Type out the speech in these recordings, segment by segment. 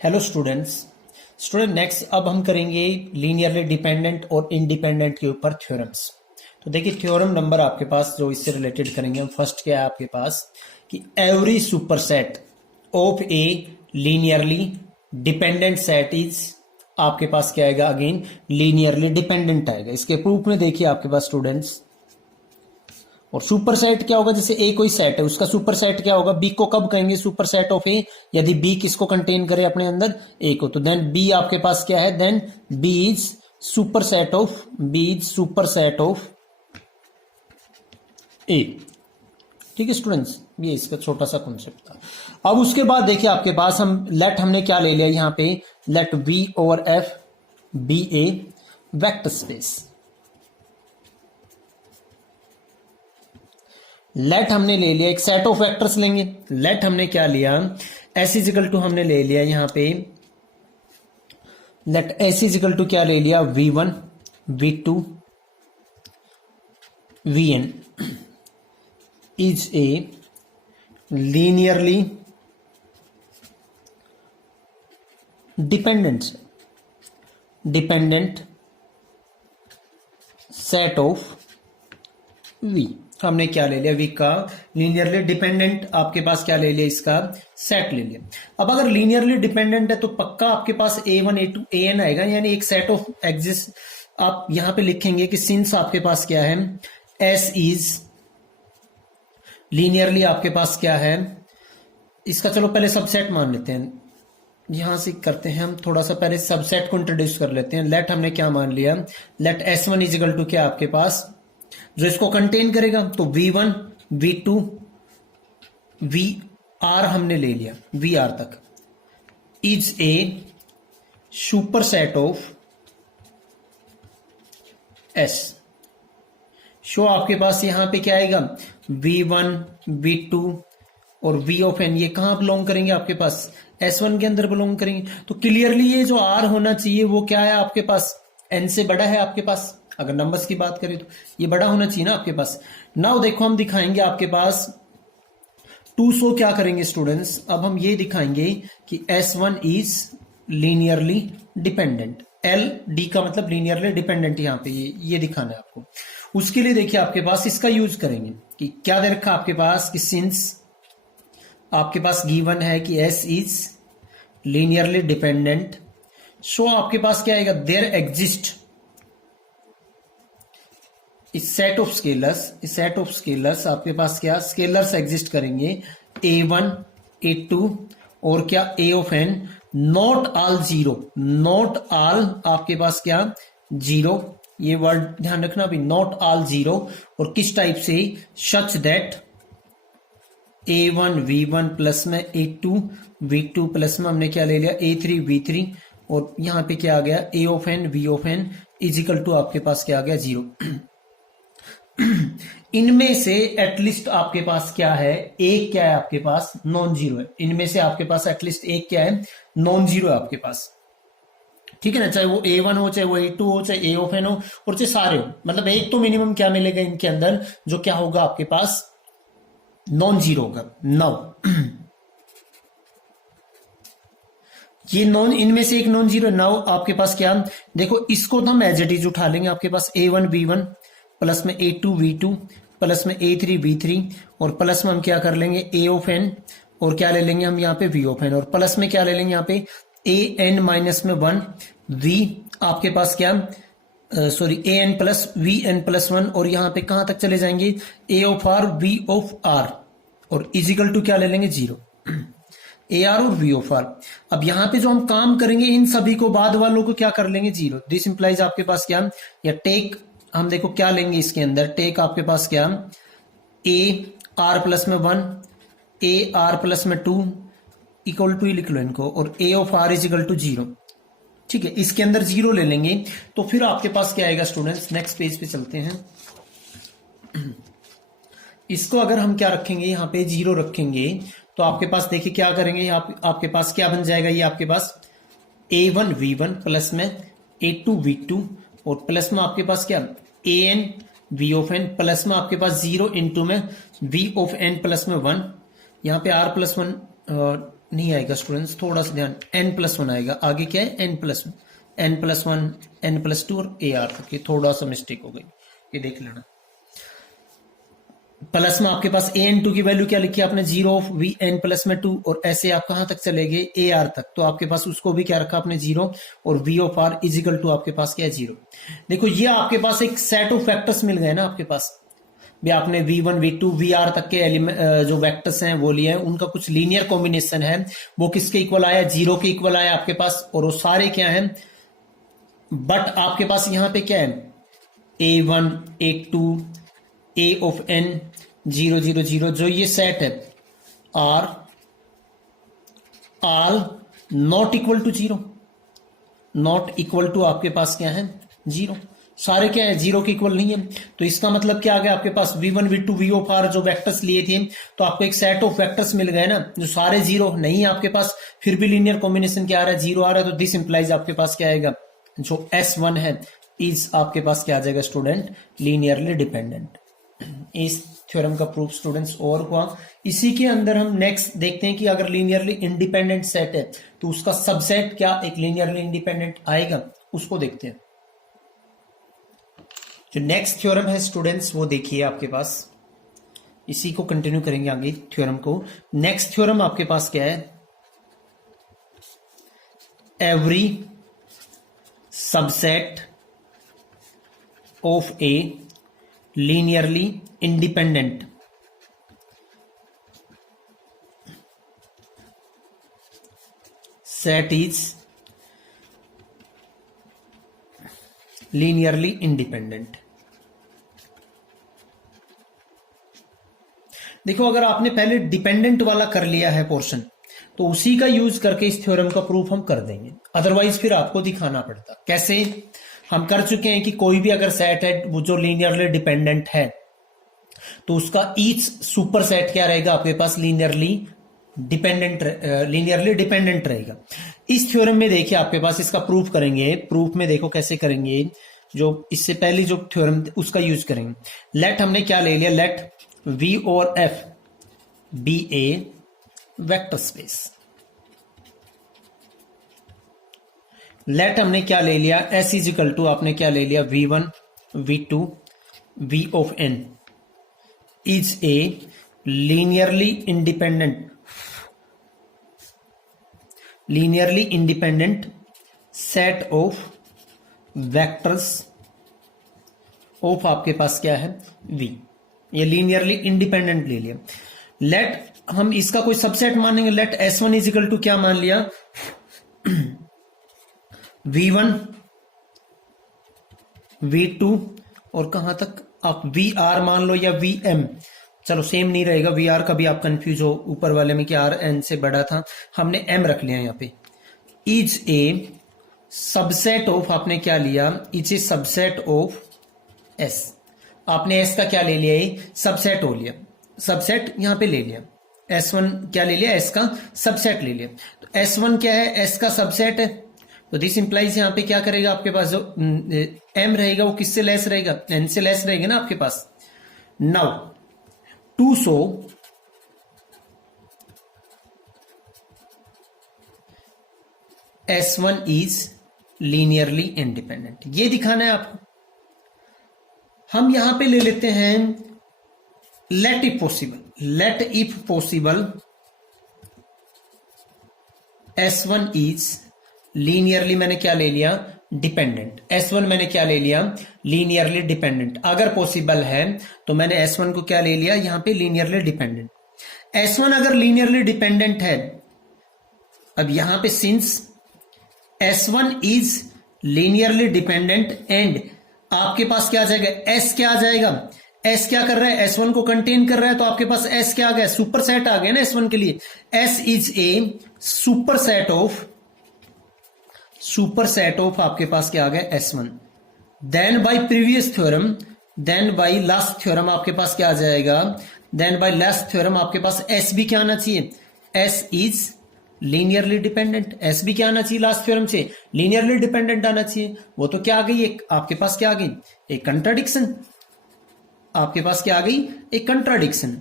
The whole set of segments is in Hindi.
हेलो स्टूडेंट नेक्स्ट अब हम करेंगे लीनियरली डिपेंडेंट और इंडिपेंडेंट के ऊपर थ्योरम्स। तो देखिए थ्योरम नंबर आपके पास जो इससे रिलेटेड करेंगे हम फर्स्ट क्या है आपके पास कि every superset of A linearly dependent set is आपके पास क्या आएगा अगेन लीनियरली डिपेंडेंट आएगा। इसके प्रूफ में देखिए आपके पास स्टूडेंट्स और सुपर सेट क्या होगा, जैसे ए कोई सेट है उसका सुपर सेट क्या होगा, बी को कब कहेंगे सुपर सेट ऑफ ए, यदि बी किसको कंटेन करे अपने अंदर ए को, तो देन बी आपके पास क्या है, then B is super set of A. ठीक है स्टूडेंट्स, ये इसका छोटा सा कॉन्सेप्ट था। अब उसके बाद देखिए आपके पास हम लेट हमने क्या ले लिया यहां पे, let V over F be a vector space. Let हमने ले लिया एक सेट ऑफ वेक्टर्स लेंगे, लेट हमने क्या लिया एस इजिकल टू हमने ले लिया यहां पे, लेट एस इजिकल टू क्या ले लिया v1 v2 vn is a linearly dependent set of v। हमने क्या ले लिया v का लीनियरली डिपेंडेंट आपके पास क्या ले लिया इसका सेट ले लिया। अब अगर लीनियरली डिपेंडेंट है तो पक्का आपके पास a1 a2 an आएगा, यानी एक सेट ऑफ एग्जिस्ट आप यहां पे लिखेंगे कि सिंस आपके पास क्या है s इज लीनियरली आपके पास क्या है इसका, चलो पहले सबसेट मान लेते हैं, यहां से करते हैं हम थोड़ा सा पहले सबसेट को इंट्रोड्यूस कर लेते हैं। लेट हमने क्या मान लिया, लेट s1 इजिकल टू क्या आपके पास जो इसको कंटेन करेगा, तो v1 v2 vr हमने ले लिया vr तक, is a super set of s। Show आपके पास यहां पे क्या आएगा v1 v2 और v ऑफ n, ये कहां बिलोंग करेंगे आपके पास s1 के अंदर बिलोंग करेंगे। तो क्लियरली ये जो r होना चाहिए वो क्या है आपके पास n से बड़ा है आपके पास, अगर नंबर्स की बात करें तो ये बड़ा होना चाहिए ना आपके पास। नाउ देखो हम दिखाएंगे आपके पास 200 क्या करेंगे स्टूडेंट्स, अब हम ये दिखाएंगे कि S1 is linearly dependent, L D का मतलब लीनियरली डिपेंडेंट, यहां पे ये दिखाना है आपको। उसके लिए देखिए आपके पास इसका यूज करेंगे कि क्या दे रखा आपके पास कि सिंस आपके पास गिवन है कि S इज लीनियरली डिपेंडेंट, सो आपके पास क्या आएगा देयर एग्जिस्ट इस सेट ऑफ स्केलर्स आपके पास क्या स्केलर्स एग्जिस्ट करेंगे a1 a2 और क्या a of n, not all zero, not all आपके पास क्या जीरो, ये वर्ड ध्यान रखना भी, नॉट ऑल जीरो, और किस टाइप से such that a1 v1 plus में a2 v2 प्लस में हमने क्या ले लिया a3 v3, और यहां पे क्या आ गया a of n v of n is equal to आपके पास क्या आ गया जीरो। इनमें से एटलीस्ट आपके पास क्या है, एक क्या है आपके पास नॉन जीरो है, इनमें से आपके पास एटलीस्ट एक क्या है नॉन जीरो है आपके पास। ठीक है ना, चाहे वो a1 हो चाहे वो a2 हो चाहे a ऑफ n हो और चाहे सारे हो, मतलब एक तो मिनिमम क्या मिलेगा इनके अंदर जो क्या होगा आपके पास नॉन जीरो होगा। नाउ ये नॉन, इनमें से एक नॉन जीरो। नाउ आपके पास क्या देखो, इसको तो हम एज इट इज उठा लेंगे आपके पास a1 v1 प्लस में a2 v2 प्लस में a3 v3 और प्लस में हम क्या कर लेंगे a ऑफ n और क्या ले लेंगे हम यहाँ पे v ऑफ n, और प्लस में क्या ले लेंगे यहाँ पे an माइनस में 1 v आपके पास क्या sorry an plus vn plus 1, और यहाँ पे कहां तक चले जाएंगे a of r v of r, और इजिकल टू क्या ले लेंगे जीरो AR और V ऑफ R। अब यहाँ पे जो हम काम करेंगे इन सभी को बाद वालों को क्या कर लेंगे जीरो, दिस इंप्लाइज आपके पास क्या, या टेक हम देखो क्या लेंगे इसके अंदर, टेक आपके पास क्या A R प्लस में 1 A R प्लस में 2 इक्वल टू ही लिख लो इनको, और A of R is equal to zero. ठीक है, इसके अंदर जीरो ले लेंगे तो फिर आपके पास क्या आएगा स्टूडेंट्स, नेक्स्ट पेज पे चलते हैं। इसको अगर हम क्या रखेंगे यहाँ पे जीरो रखेंगे तो आपके पास देखिए क्या करेंगे, आपके पास क्या बन जाएगा, ये आपके पास a1 v1 प्लस में a2 v2 और प्लस में आपके पास क्या an v of n plus में आपके पास जीरो इंटू में v ऑफ n प्लस में 1, यहाँ पे r प्लस 1 नहीं आएगा स्टूडेंट्स, थोड़ा सा ध्यान, n+1 आएगा, आगे क्या है n+1, n+1, n+2 और AR तक, ये थोड़ा सा मिस्टेक हो गई, ये देख लेना। प्लस में आपके पास an2 की वैल्यू क्या लिखी है आपने, 0 ऑफ वी एन प्लस में 2, और ऐसे आप कहां तक चले गए AR तक, तो आपके पास उसको भी क्या रखा आपने 0, और V of R is equal to आपके पास क्या है 0। देखो ये आपके पास एक सेट ऑफ फैक्टर्स मिल गए ना आपके पास, भी आपने V1 V2 VR तक के एलिमेंट जो वेक्टर्स हैं वो लिए हैं, उनका कुछ लीनियर कॉम्बिनेशन है, वो किसके इक्वल आया, 0 के इक्वल आया आपके पास, और वो सारे क्या हैं, बट आपके पास यहां पे क्या है A1 A2 A of n 0 0 0, जो ये सेट है are all not equal to 0, not equal to आपके पास क्या है 0, सारे क्या है 0 के इक्वल नहीं है। तो इसका मतलब क्या आ गया आपके पास V1 V2 V of R जो वेक्टर्स लिए थे, तो आपको एक सेट ऑफ वेक्टर्स मिल गए ना जो सारे 0 नहीं है आपके पास, फिर भी लीनियर कॉम्बिनेशन क्या आ रहा है 0 आ रहा है, तो दिस इंप्लाइज आपके पास क्या आएगा, जो S1 है इज आपके पास क्या आ जाएगा स्टूडेंट, लीनियरली डिपेंडेंट। इस थ्योरम का प्रूफ स्टूडेंट्स और हुआ। इसी के अंदर हम नेक्स्ट देखते हैं कि अगर लीनियरली इंडिपेंडेंट सेट है तो उसका सबसेट क्या एक लीनियरली इंडिपेंडेंट आएगा, उसको देखते हैं। जो नेक्स्ट थ्योरम है स्टूडेंट्स वो देखिए आपके पास, इसी को कंटिन्यू करेंगे आगे थ्योरम को। नेक्स्ट थ्योरम आपके पास क्या है, every subset of A linearly independent set is linearly independent। देखो अगर आपने पहले डिपेंडेंट वाला कर लिया है पोर्शन, तो उसी का यूज करके इस थ्योरम का प्रूफ हम कर देंगे, अदरवाइज फिर आपको दिखाना पड़ता। कैसे, हम कर चुके हैं कि कोई भी अगर सेट है वो जो लीनियरली डिपेंडेंट है तो उसका ईच सुपर सेट क्या रहेगा आपके पास, लीनियरली डिपेंडेंट रहेगा। इस थ्योरम में देखिए आपके पास इसका प्रूफ करेंगे, प्रूफ में देखो कैसे करेंगे, जो इससे पहले जो थ्योरम उसका यूज करेंगे। लेट हमने क्या ले लिया, लेट V और F B a vector space. Let हमने क्या ले लिया, S इजिकल टू आपने क्या ले लिया V1 V2 V of n is a linearly independent set of vectors of आपके पास क्या है V। ये लीनियरली इंडिपेंडेंट ले लिया। लेट हम इसका कोई सबसेट मानेंगे, लेट S1 इजिकल टू क्या मान लिया V1 V2 और कहां तक आप VR मान लो या VM, चलो सेम नहीं रहेगा, VR का भी आप कंफ्यूज हो, ऊपर वाले में क्या R N से बड़ा था, हमने M रख लिया यहां पे। इज ए सबसेट ऑफ आपने क्या लिया, is a subset of S, आपने S का क्या ले लिया, सबसेट हो लिया, सबसेट यहां पे ले लिया, S1 क्या ले लिया, S का सबसेट ले लिया। तो S1 क्या है, S का सबसेट है, तो दिस इंप्लाइज यहां पे क्या करेगा आपके पास जो M रहेगा वो किससे लेस रहेगा, N से लेस रहेगा ना आपके पास। Now to show S1 is linearly independent, ये दिखाना है आपको। हम यहां पे ले लेते हैं let if possible S1 is linearly, मैंने क्या ले लिया डिपेंडेंट, S1 मैंने क्या ले लिया लीनियरली डिपेंडेंट। अगर पॉसिबल है तो मैंने S1 को क्या ले लिया यहां पे लीनियरली डिपेंडेंट। S1 अगर लीनियरली डिपेंडेंट है, अब यहां पे since S1 is linearly dependent and आपके पास क्या आ जाएगा, S क्या आ जाएगा, S क्या कर रहा है, S1 को कंटेन कर रहा है, तो आपके पास S क्या आ गया, सुपर सेट आ गया ना S1 के लिए। S is a super set of आपके पास क्या आ गया S1। Then by previous theorem, then by last theorem आपके पास क्या आ जाएगा, देन बाय लास्ट थ्योरम आपके पास S भी क्या आना चाहिए, S is linearly dependent, S भी क्या आना चाहिए लास्ट थ्योरम से, लीनियरली डिपेंडेंट आना चाहिए। वो तो क्या आ गई, एक आपके पास क्या आ गई, एक कंट्राडिक्शन, आपके पास क्या आ गई, एक कंट्राडिक्शन।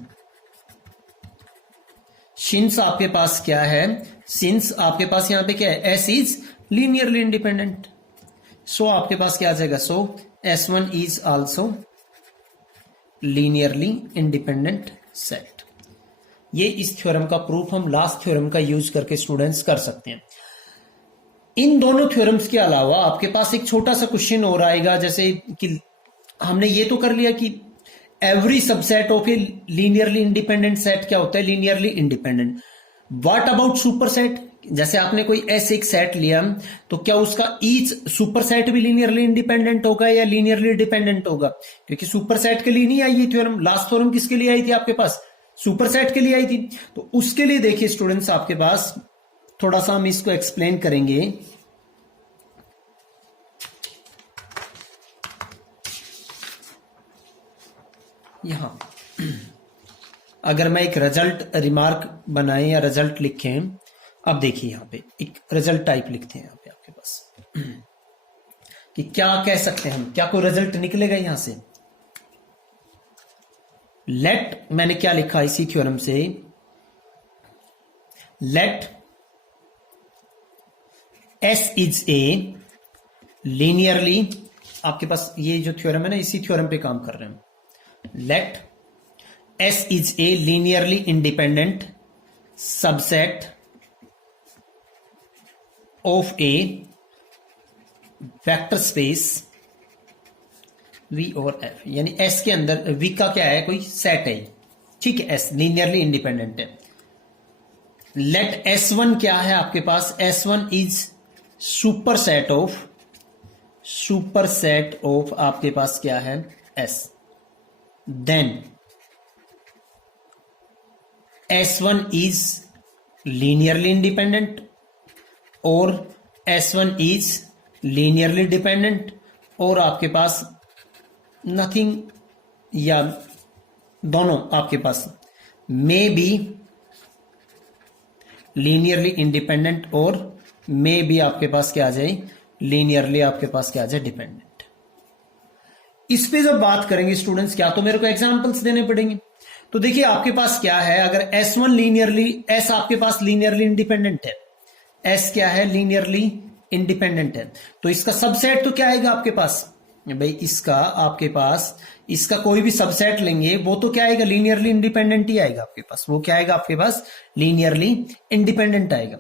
सिंस आपके पास क्या है, सिंस आपके पास यहां पे क्या है, एस इज लीनियरली इंडिपेंडेंट, सो आपके पास क्या आ जाएगा, सो S1 is also linearly independent set. ये इस थ्योरम का प्रूफ हम लास्ट थ्योरम का यूज करके स्टूडेंट्स कर सकते हैं। इन दोनों थ्योरम्स के अलावा आपके पास एक छोटा सा क्वेश्चन और आएगा, जैसे कि हमने ये तो कर लिया कि every subset of A linearly independent set क्या होता है, linearly independent. What about super set, जैसे आपने कोई ऐसे एक सेट लिया तो क्या उसका ईच सुपर सेट भी लीनियरली इंडिपेंडेंट होगा या लीनियरली डिपेंडेंट होगा, क्योंकि सुपर सेट के लिए नहीं आई ये थ्योरम, लास्ट थ्योरम किसके लिए आई थी आपके पास, सुपर सेट के लिए आई थी। तो उसके लिए देखिए स्टूडेंट्स आपके पास थोड़ा सा हम इसको एक्सप्लेन करेंगे। यहां अगर मैं एक रिजल्ट रिमार्क बनाए या रिजल्ट लिखें, अब देखिए यहां पे एक रिजल्ट टाइप लिखते हैं यहां पे आपके पास कि क्या कह सकते हैं हम, क्या कोई रिजल्ट निकलेगा यहां से। लेट, मैंने क्या लिखा इसी थ्योरम से, let S is a linearly, आपके पास ये जो थ्योरम है ना इसी थ्योरम पे काम कर रहे हैं। Let S is a linearly independent subset of a vector space V और एफ, यानी एस के अंदर वी का क्या है, कोई सेट है, ठीक है, एस लीनियरली इंडिपेंडेंट है। लेट S1 क्या है आपके पास, S1 is super set of आपके पास क्या है, S। Then S1 is linearly independent और S1 इज लीनियरली डिपेंडेंट, और आपके पास नथिंग या दोनों आपके पास मे बी लीनियरली इंडिपेंडेंट और मे बी आपके पास क्या आ जाए, लीनियरली आपके पास क्या आ जाए, डिपेंडेंट। इस पे जब बात करेंगे स्टूडेंट्स, क्या तो मेरे को एग्जांपल्स देने पड़ेंगे। तो देखिए आपके पास क्या है, अगर S1 लीनियरली, S आपके पास लीनियरली इंडिपेंडेंट है, S क्या है, लीनियरली इंडिपेंडेंट है, तो इसका सबसेट तो क्या आएगा आपके पास भाई, इसका आपके पास इसका कोई भी सबसेट लेंगे वो तो क्या आएगा, लीनियरली इंडिपेंडेंट ही आएगा आपके पास, वो क्या आएगा आपके पास, लीनियरली इंडिपेंडेंट आएगा।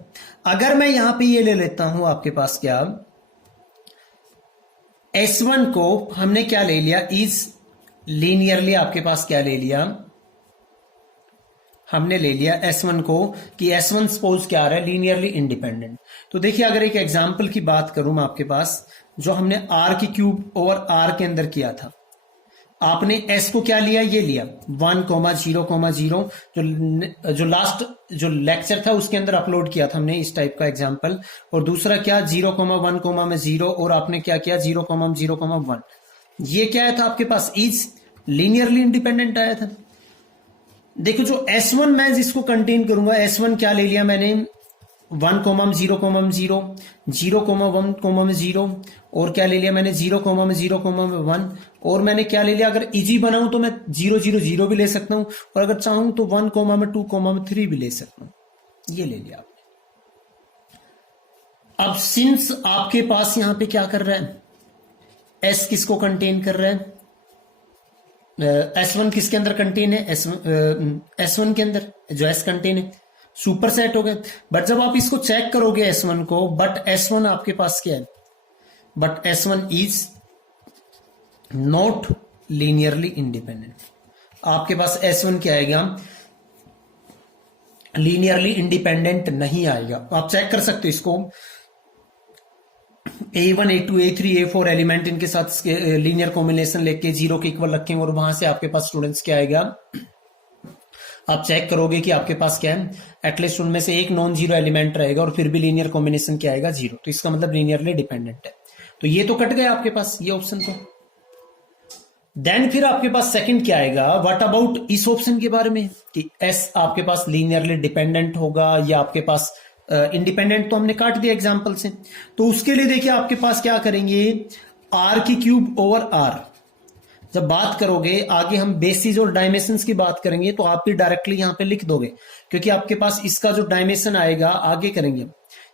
अगर मैं यहां पे ये ले लेता हूं आपके पास क्या, S1 को हमने क्या ले लिया, इज लीनियरली आपके पास क्या ले लिया, हमने ले लिया S1 को कि S1 सपोज क्या आ रहा है, लीनियरली इंडिपेंडेंट। तो देखिए अगर एक एग्जांपल की बात करूं मैं आपके पास, जो हमने R की क्यूब ओवर R के अंदर किया था, आपने S को क्या लिया, ये लिया 1,0,0, जो लास्ट जो लेक्चर था उसके अंदर अपलोड किया था हमने इस टाइप का एग्जांपल, और दूसरा क्या 0,1,0 और आपने क्या किया 0,0,1, ये क्या आया था आपके पास, इज लीनियरली इंडिपेंडेंट आया था। देखो जो S1 मैं जिसको कंटेन करूंगा, S1 क्या ले लिया मैंने 1,0,0, 0,1,0 और क्या ले लिया मैंने 0,0,1, और मैंने क्या ले लिया, अगर इजी बनाऊं तो मैं 0,0,0 भी ले सकता हूं, और अगर चाहूं तो 1,2,3 भी ले सकता हूं, ये ले लिया आपने। अब सिंस आपके पास यहां पे क्या कर रहा है, S किसको कंटेन कर रहा है, S1 किसके अंदर कंटेन है, S1 के अंदर जो S कंटेन है, सुपर सेट हो गया। बट जब आप इसको चेक करोगे S1 को, बट S1 आपके पास क्या है, but S1 is not linearly independent. आपके पास S1 क्या आएगा, लीनियरली इंडिपेंडेंट नहीं आएगा। आप चेक कर सकते हो इसको, A1, A2, A3, A4 element इनके साथ लीनियर कॉम्बिनेशन लेके 0 के इक्वल रखेंगे, और वहां से आपके पास स्टूडेंट्स क्या आएगा, आप चेक करोगे कि आपके पास क्या है, एटलीस्ट उनमें से एक नॉन जीरो एलिमेंट रहेगा और फिर भी लीनियर कॉम्बिनेशन क्या आएगा, 0। तो इसका मतलब लीनियरली डिपेंडेंट है। तो ये तो कट गया आपके पास ये ऑप्शन तो। देन फिर आपके पास सेकंड क्या आएगा, व्हाट अबाउट इस ऑप्शन के बारे में कि S आपके पास लीनियरली डिपेंडेंट होगा या आपके पास इंडिपेंडेंट, तो हमने काट दिया एग्जांपल से। तो उसके लिए देखिए आपके पास क्या करेंगे, R की क्यूब ओवर R, जब बात करोगे आगे हम बेसिस और डायमेंशंस की बात करेंगे तो आप भी डायरेक्टली यहां पे लिख दोगे, क्योंकि आपके पास इसका जो डायमेंशन आएगा आगे करेंगे,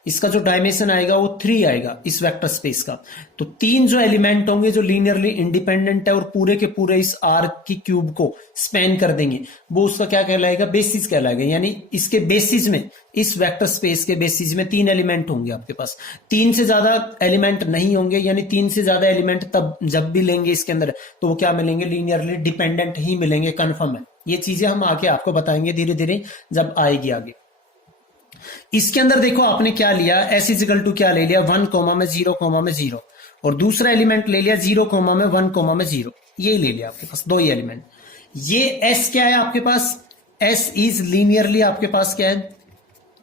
इसका जो डायमेंशन आएगा वो 3 आएगा इस वेक्टर स्पेस का। तो 3 जो एलिमेंट होंगे जो लीनियरली इंडिपेंडेंट है और पूरे के पूरे इस आर की क्यूब को स्पैन कर देंगे, वो उसका क्या कहलाएगा, बेसिस कहलाएगा। यानी इसके बेसिस में, इस वेक्टर स्पेस के बेसिस में 3 एलिमेंट होंगे आपके पास, 3 से ज्यादा एलिमेंट नहीं होंगे। यानी 3 से ज्यादा एलिमेंट तब जब भी लेंगे इसके अंदर तो वो क्या मिलेंगे, लीनियरली डिपेंडेंट ही मिलेंगे, कन्फर्म है। ये चीजें हम आगे आपको बताएंगे धीरे धीरे जब आएगी आगे। इसके अंदर देखो आपने क्या लिया, एस इजिकल टू क्या ले लिया, 1 कोमा में 0 कोमा में 0, और दूसरा एलिमेंट ले लिया 0 कोमा में 1 कोमा में 0, ये ले लिया आपके पास 2 ही एलिमेंट। ये एस क्या है आपके पास, एस इज लीनियरली आपके पास क्या है,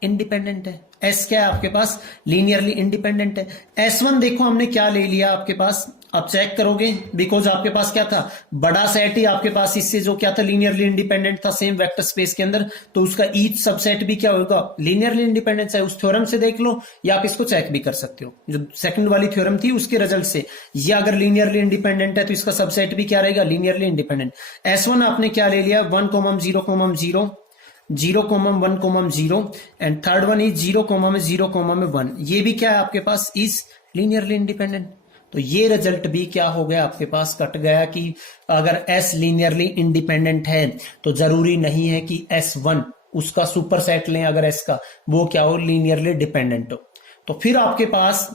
इंडिपेंडेंट है। एस क्या है आपके पास, लीनियरली इंडिपेंडेंट है। S1 देखो हमने क्या ले लिया आपके पास, आप चेक करोगे, बिकॉज आपके पास क्या था, बड़ा सेट ही आपके पास इससे जो क्या था, लीनियरली इंडिपेंडेंट था सेम वेक्टर स्पेस के अंदर, तो उसका ईच सबसेट भी क्या होगा, लीनियरली इंडिपेंडेंट है। उस थ्योरम से देख लो या आप इसको चेक भी कर सकते हो, जो सेकंड वाली थ्योरम थी उसके रिजल्ट से, ये अगर लीनियरली इंडिपेंडेंट है तो इसका सबसेट भी क्या रहेगा, लीनियरली इंडिपेंडेंट। S1 आपने क्या ले लिया, 1 comma 0 comma 0, 0 comma 1 comma 0, and third one is 0 comma में 0 कोमा में 1, ये भी क्या है आपके पास, इज लीनियरली इंडिपेंडेंट। तो ये रिजल्ट भी क्या हो गया आपके पास, कट गया कि अगर S लीनियरली इंडिपेंडेंट है तो जरूरी नहीं है कि S1 उसका सुपर सेट लें, अगर S का वो क्या हो, लीनियरली डिपेंडेंट हो। तो फिर आपके पास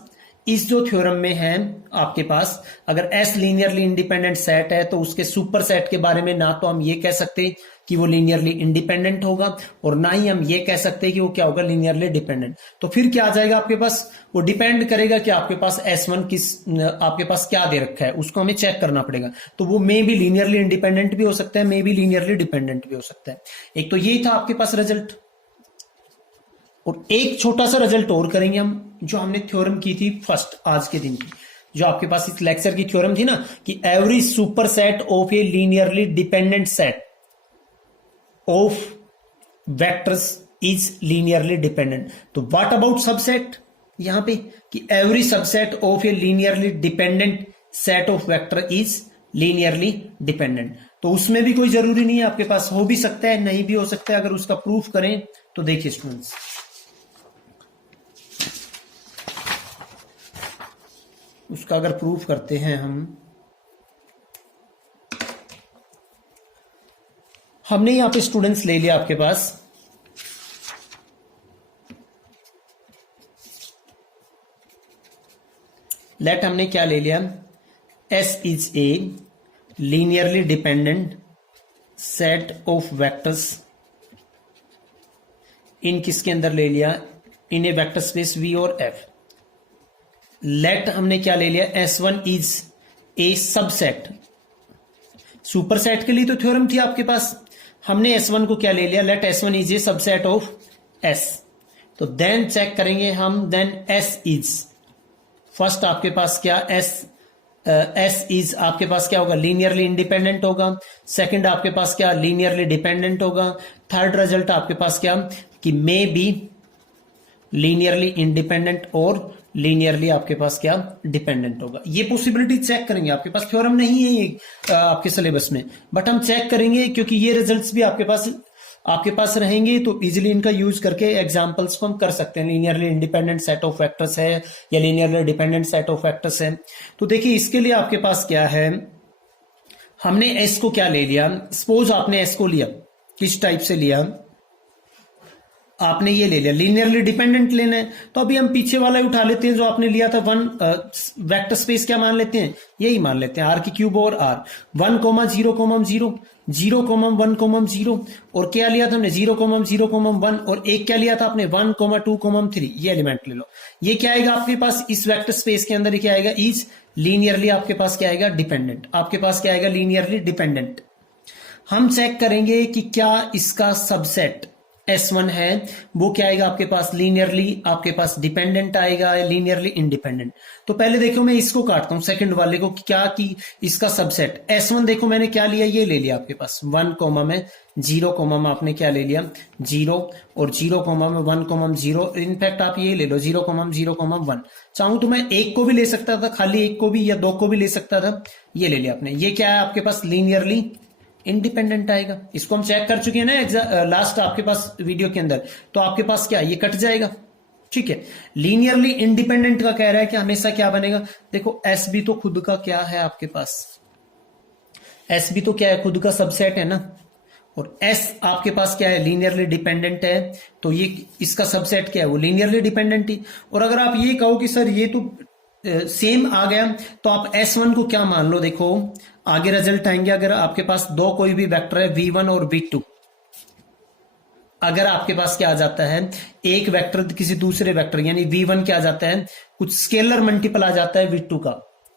इस जो थ्योरम में है आपके पास, अगर S लीनियरली इंडिपेंडेंट सेट है तो उसके सुपर सेट के बारे में ना तो हम ये कह सकते कि वो लीनियरली इंडिपेंडेंट होगा, और ना ही हम ये कह सकते कि वो क्या होगा, लीनियरली डिपेंडेंट। तो फिर क्या आ जाएगा आपके पास, वो डिपेंड करेगा कि आपके पास S1 किस, आपके पास क्या दे रखा है, उसको हमें चेक करना पड़ेगा। तो वो मे भी लीनियरली इंडिपेंडेंट भी हो सकता है, मे भी लीनियरली डिपेंडेंट भी हो सकता है। एक तो यही था आपके पास रिजल्ट, और एक छोटा सा रिजल्ट और करेंगे हम, जो हमने थ्योरम की थी फर्स्ट आज के दिन की, जो आपके पास इस लेक्चर की थ्योरम थी ना, कि every super set of A linearly dependent set of vectors is linearly dependent. तो व्हाट अबाउट सबसेट, यहां पे कि every subset of A linearly dependent set of vector is linearly dependent. तो उसमें भी कोई जरूरी नहीं है, आपके पास हो भी सकता है, नहीं भी हो सकता है। अगर उसका प्रूफ करें तो देखिए स्टूडेंट्स, उसका अगर प्रूफ करते हैं हमने यहां पे स्टूडेंट्स ले लिया आपके पास, लेट हमने क्या ले लिया, S is a linearly dependent set of vectors in किसके अंदर ले लिया, इन ए वेक्टर स्पेस V और F। लेट हमने क्या ले लिया, S1 is a subset, super set के लिए तो थ्योरम थी आपके पास, हमने S1 को क्या ले लिया, let S1 is a subset of S। तो देन चेक करेंगे हम, देन S इज, फर्स्ट आपके पास क्या, S इज आपके पास क्या होगा, लीनियरली इंडिपेंडेंट होगा। सेकंड आपके पास क्या, लीनियरली डिपेंडेंट होगा। थर्ड रिजल्ट आपके पास क्या, कि मे बी लीनियरली इंडिपेंडेंट और लीनियरली आपके पास क्या, डिपेंडेंट होगा। ये पॉसिबिलिटी चेक करेंगे, आपके पास थ्योरम नहीं है ये आपके सिलेबस में, बट हम चेक करेंगे क्योंकि ये रिजल्ट्स भी आपके पास रहेंगे, तो इजीली इनका यूज करके एग्जांपल्स को हम कर सकते हैं। Linearly independent set of vectors है या linearly dependent set of vectors है। तो देखिए इसके लिए आपके पास क्या है, हमने S को क्या ले लिया, सपोज आपने S को लिया, किस टाइप से लिया, आपने ये ले लिया, लीनियरली डिपेंडेंट लेना है, तो अभी हम पीछे वाला ही उठा लेते हैं जो आपने लिया था, वेक्टर स्पेस क्या मान लेते हैं, यही मान लेते हैं, R की क्यूब और R, 1 coma 0 comma 0, 0 comma 1 comma 0, और क्या लिया था हमने, 0 कोमम 0 कोमम 1, और एक क्या लिया था आपने, 1 कोमा 2 कोमम 3, ये एलिमेंट ले लो। ये क्या आएगा आपके पास, इस वेक्टर स्पेस के अंदर क्या आएगा, इज लीनियरली आपके पास क्या आएगा, डिपेंडेंट, आपके पास क्या आएगा, लीनियरली डिपेंडेंट। हम चेक करेंगे कि क्या इसका सबसेट S1 है वो क्या आएगा आपके पास, लीनियरली आपके पास डिपेंडेंट आएगा, लीनियरली इंडिपेंडेंट। तो पहले देखो मैं इसको काटता हूं सेकंड वाले को, क्या कि इसका सबसेट S1 देखो मैंने क्या लिया, ये ले लिया आपके पास 1 कोमा में 0 कोमा में आपने क्या ले लिया 0 और 0 कोमा में 1 कोमा में 0। इनफैक्ट आप ये ले लो 0 कोमा में 0 कोमा में 1। चाहूं तो मैं एक को भी ले सकता था, खाली एक को भी, या 2 को भी ले सकता था, ये ले लिया आपने। ये क्या है आपके पास, लीनियरली इंडिपेंडेंट आएगा। इसको हम चेक कर चुके हैं ना लास्ट आपके पास वीडियो के अंदर। तो आपके पास क्या, ये कट जाएगा, ठीक है। लीनियरली इंडिपेंडेंट का कह रहा है कि हमेशा क्या बनेगा, देखो एस भी तो खुद का क्या है आपके पास, एस भी तो क्या है, खुद का सबसेट है ना, और एस आपके पास क्या है, लीनियरली डिपेंडेंट है। तो ये इसका सबसेट क्या है, वो लीनियरली डिपेंडेंट ही। और अगर आप ये कहो कि सर ये तो सेम आ गया, तो आप S1 को क्या मान लो, देखो आगे रिजल्ट आएंगे। अगर आपके पास दो कोई भी वेक्टर है V1 और V2, अगर आपके पास क्या आ जाता है, एक वेक्टर किसी दूसरे वेक्टर यानी V1 क्या आ जाता है, कुछ स्केलर मल्टीपल आ जाता है V2 का,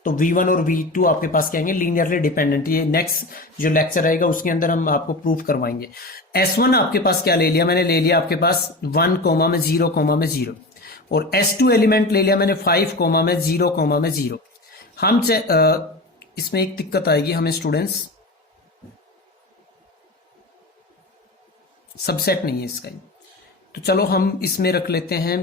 तो V1 और V2 आपके पास क्या आएंगे, लीनियरली डिपेंडेंट। ये नेक्स्ट जो लेक्चर आएगा उसके अंदर हम आपको प्रूफ करवाएंगे। S1 आपके पास क्या ले लिया, मैंने ले लिया आपके पास 1 कोमा में 0 कोमा में 0, और S2 एलिमेंट ले लिया मैंने 5 कोमा में 0 कोमा में 0। हम इसमें एक दिक्कत आएगी हमें स्टूडेंट्स, सबसेट नहीं है इसका, तो चलो हम इसमें रख लेते हैं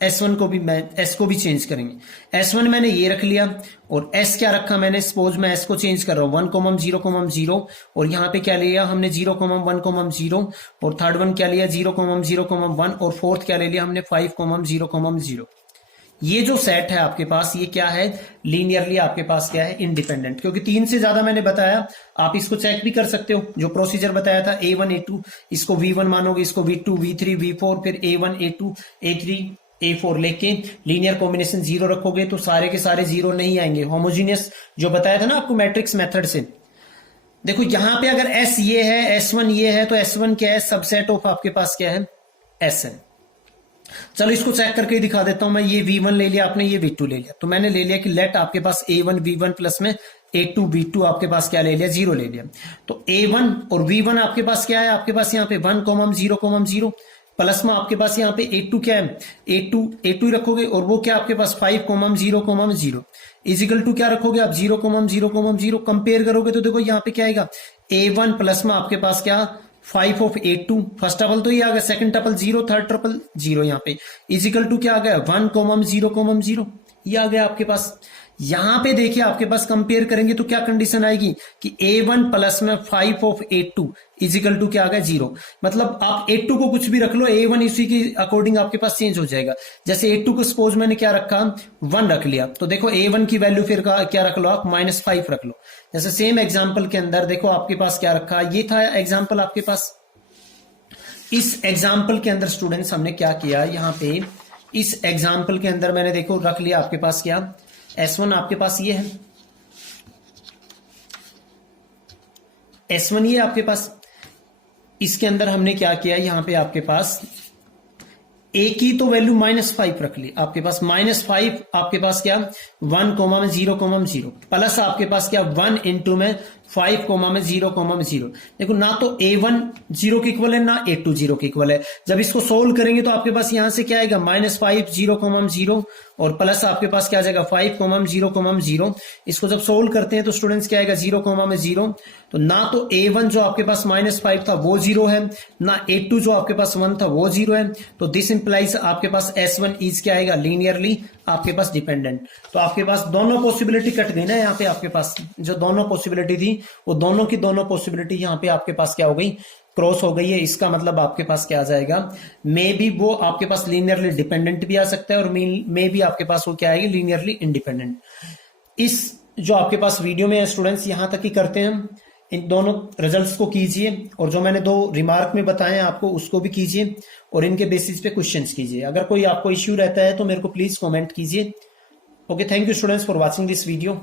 S1 को भी, मैं S को भी चेंज करेंगे। S1 मैंने ये रख लिया, और S क्या रखा मैंने, सपोज मैं S को चेंज कर रहा हूं 1 कोमा 0 कोमा 0, और यहाँ पे क्या लिया हमने 0 कोमा 1 कोमा 0, और थर्ड वन क्या लिया 0 कोमा 0 कोमा 1, और फोर्थ क्या ले लिया हमने 5 कोमा 0 कोमा 0। ये जो सेट है आपके पास, ये क्या है, लीनियरली आपके पास क्या है, इंडिपेंडेंट। क्योंकि 3 से ज्यादा मैंने बताया, आप इसको चेक भी कर सकते हो, जो प्रोसीजर बताया था A1 A2, इसको V1 मानोगे, इसको V2 V3 V4, फिर A1 A2 A3 A4 लेके लीनियर कॉम्बिनेशन 0 रखोगे तो सारे के सारे 0 नहीं आएंगे, होमोजीनियस जो बताया था ना आपको मैट्रिक्स मेथड से। देखो यहां पे अगर S ये है, S1 ये है, तो S1 क्या है, सबसेट ऑफ आपके पास क्या है, S है। चलो इसको चेक करके ही दिखा देता हूं मैं। ये V1 ले लिया आपने, ये V2 ले लिया, तो मैंने ले लिया कि लेट आपके पास A1 V1 प्लस में A2 V2 आपके पास क्या ले लिया, 0 ले लिया। तो A1 और V1 आपके पास क्या है, आपके पास यहाँ पे 1 कोमा 0 कोमा 0, प्लस में आपके पास यहाँ पे A2 क्या है, A2 ही रखोगे, और वो क्या आपके पास 5 कोमा 0 कोमा 0 इजिकल टू क्या रखोगे आप, 0 कोमा 0 कोमा 0। कंपेयर करोगे तो देखो यहाँ पे क्या आएगा, A1 प्लस में आपके पास क्या 5 ऑफ A2, फर्स्ट टपल तो ये आ गया, सेकंड टपल 0, थर्ड टपल 0, यहाँ पे इजिकल टू क्या आ गया 1 कोमा 0 कोमा 0, ये आ गया आपके पास। यहां पे देखिए आपके पास कंपेयर करेंगे तो क्या कंडीशन आएगी कि A1 प्लस में 5 ऑफ A2 इजिकल टू क्या आ गया 0। मतलब आप A2 को कुछ भी रख लो, A1 इसी के अकॉर्डिंग आपके पास चेंज हो जाएगा। जैसे A2 को सपोज मैंने क्या रखा 1 रख लिया, तो देखो A1 की वैल्यू फिर क्या रख लो आप, -5 रख लो। जैसे सेम एग्जाम्पल के अंदर देखो आपके पास क्या रखा, ये था एग्जाम्पल आपके पास। इस एग्जाम्पल के अंदर स्टूडेंट्स हमने क्या किया, यहाँ पे इस एग्जाम्पल के अंदर मैंने देखो रख लिया आपके पास क्या, S1 आपके पास ये है, S1 ये आपके पास। इसके अंदर हमने क्या किया, यहां पे आपके पास A की तो वैल्यू -5 रख ली, आपके पास -5 आपके पास क्या 1 कोमा में 0 कोमा में 0, प्लस आपके पास क्या 1 इंटू में 5 कोमा में 0 कोमा में 0। देखो ना तो A1 0 के इक्वल है, ना A2 0 के इक्वल है। जब इसको सोल्व करेंगे तो आपके पास यहां से क्या आएगा -5 0 कोमा में 0, और प्लस आपके पास क्या आ जाएगा 5 कोमा में 0 कोमा में 0। इसको जब सोल्व करते हैं तो स्टूडेंट्स क्या आएगा 0 कोमा में 0। तो ना तो A1 जो आपके पास -5 था वो 0 है, ना A2 जो आपके पास 1 था वो 0 है। तो दिस इंप्लाइज आपके पास S1 इज क्या आएगा, लीनियरली आपके पास डिपेंडेंट। तो आपके पास दोनों पॉसिबिलिटी कट गई ना, यहाँ पे आपके पास जो दोनों पॉसिबिलिटी थी वो दोनों की दोनों पॉसिबिलिटी यहाँ पे आपके पास क्या हो गई, क्रॉस हो गई है। इसका मतलब आपके पास क्या आ जाएगा, मे बी वो आपके पास लीनियरली डिपेंडेंट भी आ सकता है, और मे बी आपके पास वो क्या आएगी, लीनियरली इंडिपेंडेंट। इस जो आपके पास वीडियो में है स्टूडेंट्स, यहां तक ही करते हैं। इन दोनों रिजल्ट्स को कीजिए, और जो मैंने 2 रिमार्क में बताए आपको उसको भी कीजिए, और इनके बेसिस पे क्वेश्चंस कीजिए। अगर कोई आपको इश्यू रहता है तो मेरे को प्लीज कमेंट कीजिए। Okay, thank you students for watching this video.